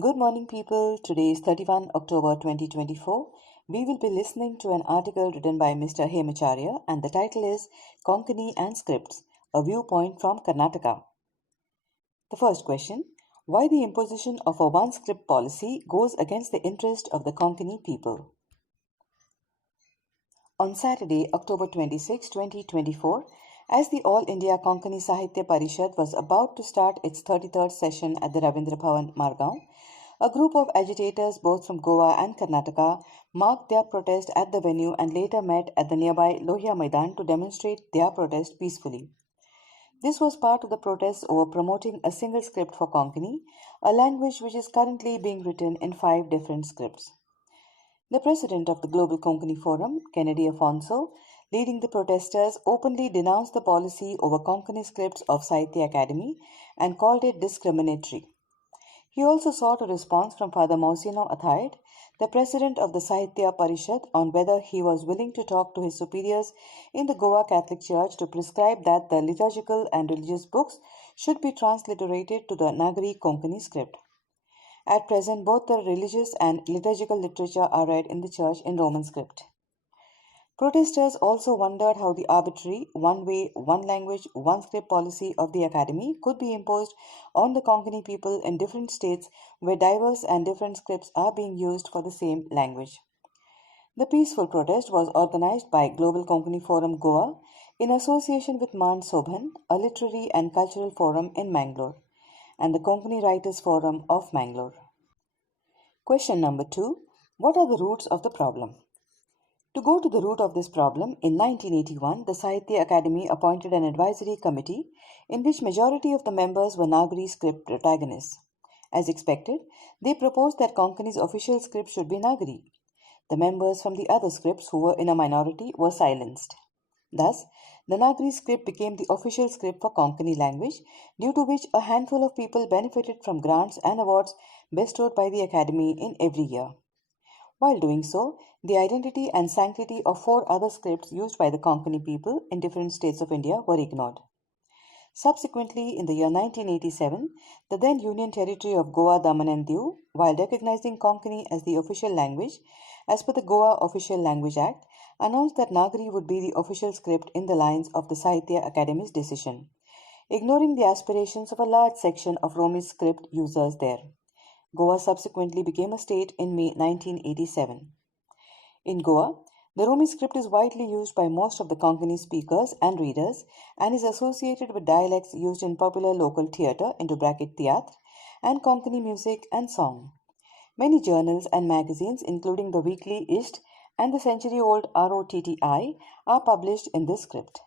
Good morning, people. Today is 31 October 2024. We will be listening to an article written by Mr. Hemacharya, and the title is Konkani and Scripts, a Viewpoint from Karnataka. The first question: why the imposition of a one script policy goes against the interest of the Konkani people? On Saturday, October 26, 2024, as the All-India Konkani Sahitya Parishad was about to start its 33rd session at the Ravindra Bhavan, Margao, a group of agitators both from Goa and Karnataka marked their protest at the venue and later met at the nearby Lohia Maidan to demonstrate their protest peacefully. This was part of the protests over promoting a single script for Konkani, a language which is currently being written in 5 different scripts. The president of the Global Konkani Forum, Kennedy Afonso, leading the protesters, openly denounced the policy over Konkani scripts of Sahitya Academy and called it discriminatory. He also sought a response from Father Monsino Athaid, the president of the Sahitya Parishad, on whether he was willing to talk to his superiors in the Goa Catholic Church to prescribe that the liturgical and religious books should be transliterated to the Nagari Konkani script. At present, both the religious and liturgical literature are read in the church in Roman script. Protesters also wondered how the arbitrary one way, one language, one script policy of the academy could be imposed on the Konkani people in different states where diverse and different scripts are being used for the same language. The peaceful protest was organized by Global Konkani Forum Goa in association with Man Sobhan, a literary and cultural forum in Mangalore, and the Konkani Writers Forum of Mangalore. Question number 2. What are the roots of the problem? To go to the root of this problem, in 1981, the Sahitya Academy appointed an advisory committee in which majority of the members were Nagari script protagonists. As expected, they proposed that Konkani's official script should be Nagari. The members from the other scripts who were in a minority were silenced. Thus, the Nagari script became the official script for Konkani language, due to which a handful of people benefited from grants and awards bestowed by the Academy in every year. While doing so, the identity and sanctity of 4 other scripts used by the Konkani people in different states of India were ignored. Subsequently, in the year 1987, the then Union Territory of Goa, Daman and Diu, while recognizing Konkani as the official language, as per the Goa Official Language Act, announced that Nagari would be the official script in the lines of the Sahitya Academy's decision, ignoring the aspirations of a large section of Romi script users there. Goa subsequently became a state in May 1987. In Goa, the Romi script is widely used by most of the Konkani speakers and readers and is associated with dialects used in popular local theatre (theatre) and Konkani music and song. Many journals and magazines, including the weekly Isht and the century-old ROTTI, are published in this script.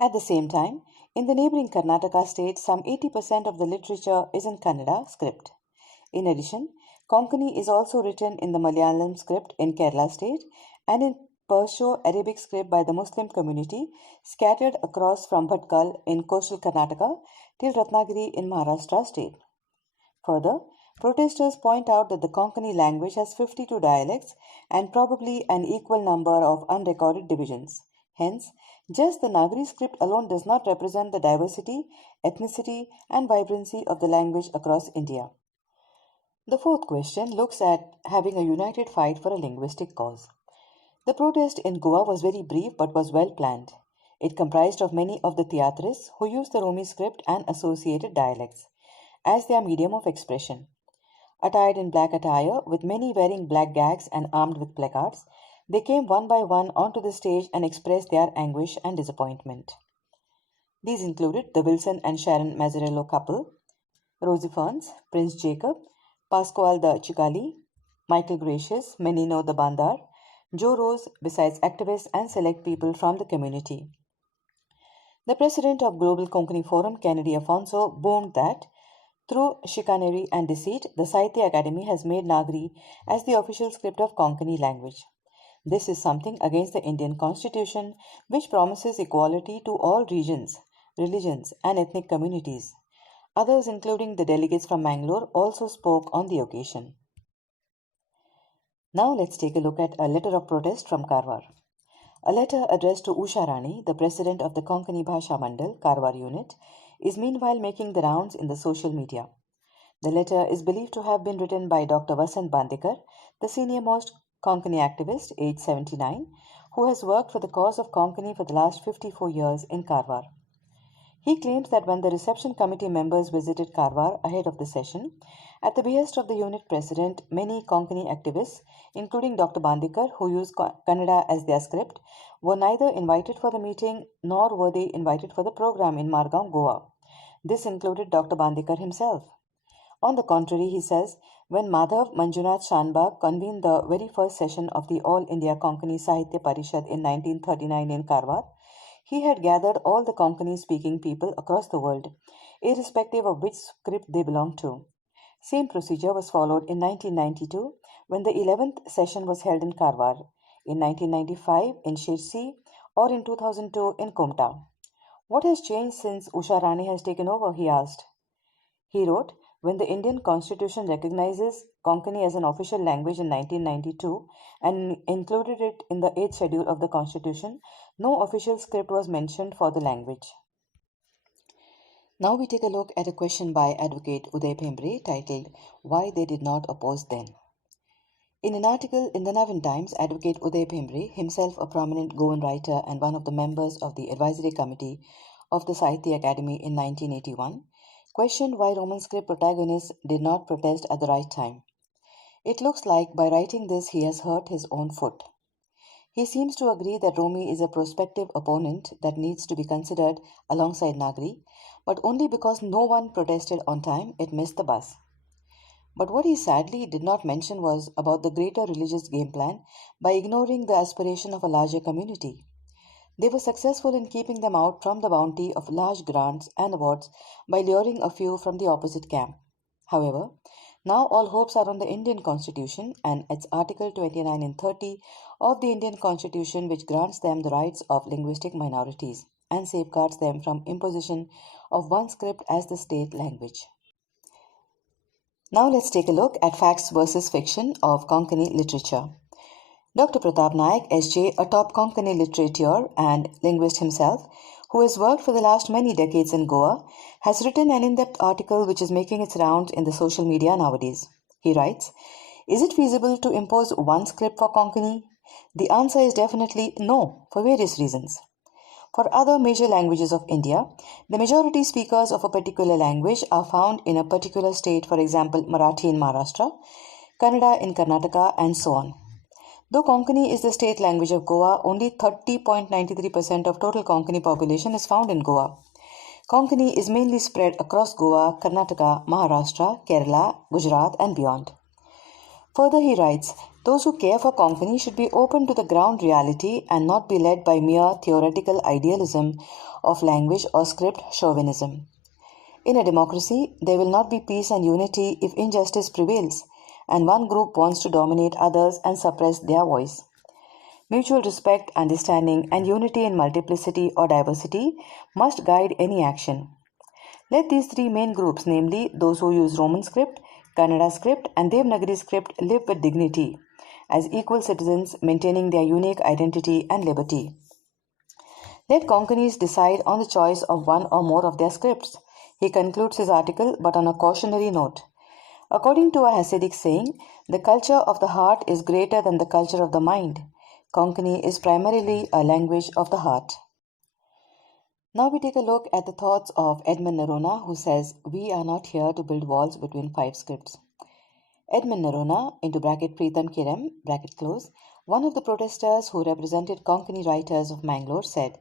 At the same time, in the neighboring Karnataka state, some 80% of the literature is in Kannada script. In addition, Konkani is also written in the Malayalam script in Kerala state and in Perso-Arabic script by the Muslim community scattered across from Bhatkal in coastal Karnataka till Ratnagiri in Maharashtra state. Further, protesters point out that the Konkani language has 52 dialects and probably an equal number of unrecorded divisions. Hence, just the Nagari script alone does not represent the diversity, ethnicity, and vibrancy of the language across India. The fourth question looks at having a united fight for a linguistic cause. The protest in Goa was very brief but was well planned. It comprised of many of the theatrists who used the Romi script and associated dialects as their medium of expression. Attired in black attire, with many wearing black gags and armed with placards, they came one by one onto the stage and expressed their anguish and disappointment. These included the Wilson and Sharon Mazzarello couple, Rosie Ferns, Prince Jacob, Pascual the Chicali, Michael Gracious, Menino the Bandar, Joe Rose, besides activists and select people from the community. The president of Global Konkani Forum, Kennedy Afonso, boomed that through chicanery and deceit, the Sahitya Academy has made Nagari as the official script of Konkani language. This is something against the Indian Constitution, which promises equality to all regions, religions, and ethnic communities. Others, including the delegates from Mangalore, also spoke on the occasion. Now let's take a look at a letter of protest from Karwar. A letter addressed to Usha Rani, the president of the Konkani Bhasha Mandal, Karwar unit, is meanwhile making the rounds in the social media. The letter is believed to have been written by Dr. Vasant Bandekar, the senior-most Konkani activist, aged 79, who has worked for the cause of Konkani for the last 54 years in Karwar. He claims that when the reception committee members visited Karwar ahead of the session, at the behest of the unit president, many Konkani activists, including Dr. Bandekar, who used Kannada as their script, were neither invited for the meeting nor were they invited for the program in Margao, Goa. This included Dr. Bandekar himself. On the contrary, he says, when Madhav Manjunath Shanbag convened the very first session of the All-India Konkani Sahitya Parishad in 1939 in Karwar, he had gathered all the Konkani-speaking people across the world, irrespective of which script they belonged to. Same procedure was followed in 1992 when the 11th session was held in Karwar, in 1995 in Shirsi, or in 2002 in Kumta. What has changed since Usha Rani has taken over, he asked. He wrote, when the Indian Constitution recognizes Konkani as an official language in 1992 and included it in the 8th schedule of the Constitution, no official script was mentioned for the language. Now we take a look at a question by Advocate Uday Bhembre titled, Why They Did Not Oppose Then. In an article in the Navin Times, Advocate Uday Bhembre, himself a prominent Goan writer and one of the members of the Advisory Committee of the Sahitya Academy in 1981, questioned why Roman script protagonists did not protest at the right time. It looks like by writing this he has hurt his own foot. He seems to agree that Romi is a prospective opponent that needs to be considered alongside Nagri, but only because no one protested on time, it missed the bus. But what he sadly did not mention was about the greater religious game plan by ignoring the aspiration of a larger community. They were successful in keeping them out from the bounty of large grants and awards by luring a few from the opposite camp. However, now all hopes are on the Indian Constitution and its Article 29 and 30 of the Indian Constitution, which grants them the rights of linguistic minorities and safeguards them from imposition of one script as the state language. Now let's take a look at facts versus fiction of Konkani literature. Dr. Pratap Naik, SJ, a top Konkani literateur and linguist himself, who has worked for the last many decades in Goa, has written an in-depth article which is making its rounds in the social media nowadays. He writes, is it feasible to impose one script for Konkani? The answer is definitely no, for various reasons. For other major languages of India, the majority speakers of a particular language are found in a particular state, for example, Marathi in Maharashtra, Kannada in Karnataka, and so on. Though Konkani is the state language of Goa, only 30.93% of total Konkani population is found in Goa. Konkani is mainly spread across Goa, Karnataka, Maharashtra, Kerala, Gujarat, and beyond. Further, he writes, those who care for Konkani should be open to the ground reality and not be led by mere theoretical idealism of language or script chauvinism. In a democracy, there will not be peace and unity if injustice prevails, and one group wants to dominate others and suppress their voice. Mutual respect, understanding, and unity in multiplicity or diversity must guide any action. Let these three main groups, namely those who use Roman script, Kannada script, and Devnagri script, live with dignity as equal citizens, maintaining their unique identity and liberty. Let Konkanis decide on the choice of one or more of their scripts. He concludes his article, but on a cautionary note. According to a Hasidic saying, the culture of the heart is greater than the culture of the mind. Konkani is primarily a language of the heart. Now we take a look at the thoughts of Edmund Narona, who says, we are not here to build walls between five scripts. Edmund Narona, into bracket Preetham Kirem, bracket close, one of the protesters who represented Konkani writers of Mangalore, said,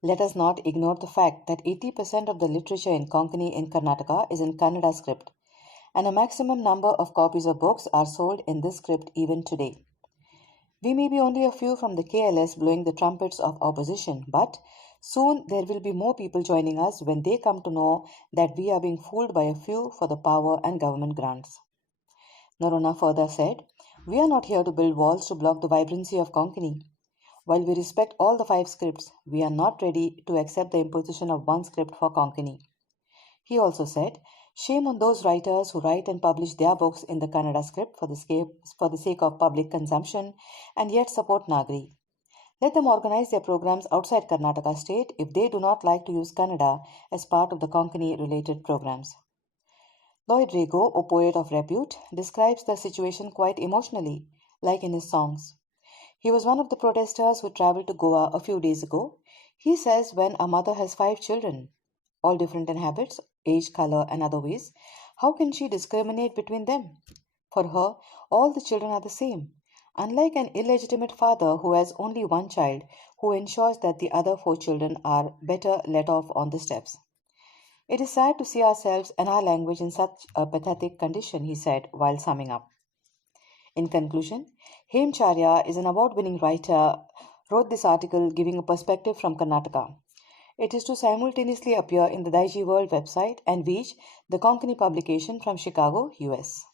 let us not ignore the fact that 80% of the literature in Konkani in Karnataka is in Kannada script, and a maximum number of copies of books are sold in this script even today. We may be only a few from the KLS blowing the trumpets of opposition, but soon there will be more people joining us when they come to know that we are being fooled by a few for the power and government grants. Narona further said, we are not here to build walls to block the vibrancy of Konkani. While we respect all the five scripts, we are not ready to accept the imposition of one script for Konkani. He also said, shame on those writers who write and publish their books in the Kannada script for the sake of public consumption and yet support Nagri. Let them organize their programs outside Karnataka state if they do not like to use Kannada as part of the Konkani related programs. Lloyd Rago, a poet of repute, describes the situation quite emotionally, like in his songs. He was one of the protesters who traveled to Goa a few days ago. He says when a mother has 5 children, all different in habits, age, color, and other ways, how can she discriminate between them? For her, all the children are the same. Unlike an illegitimate father who has only one child, who ensures that the other 4 children are better let off on the steps. It is sad to see ourselves and our language in such a pathetic condition, he said while summing up. In conclusion, Hemacharya is an award winning writer, wrote this article giving a perspective from Karnataka. It is to simultaneously appear in the Daiji World website and Veej, the Konkani publication from Chicago, US.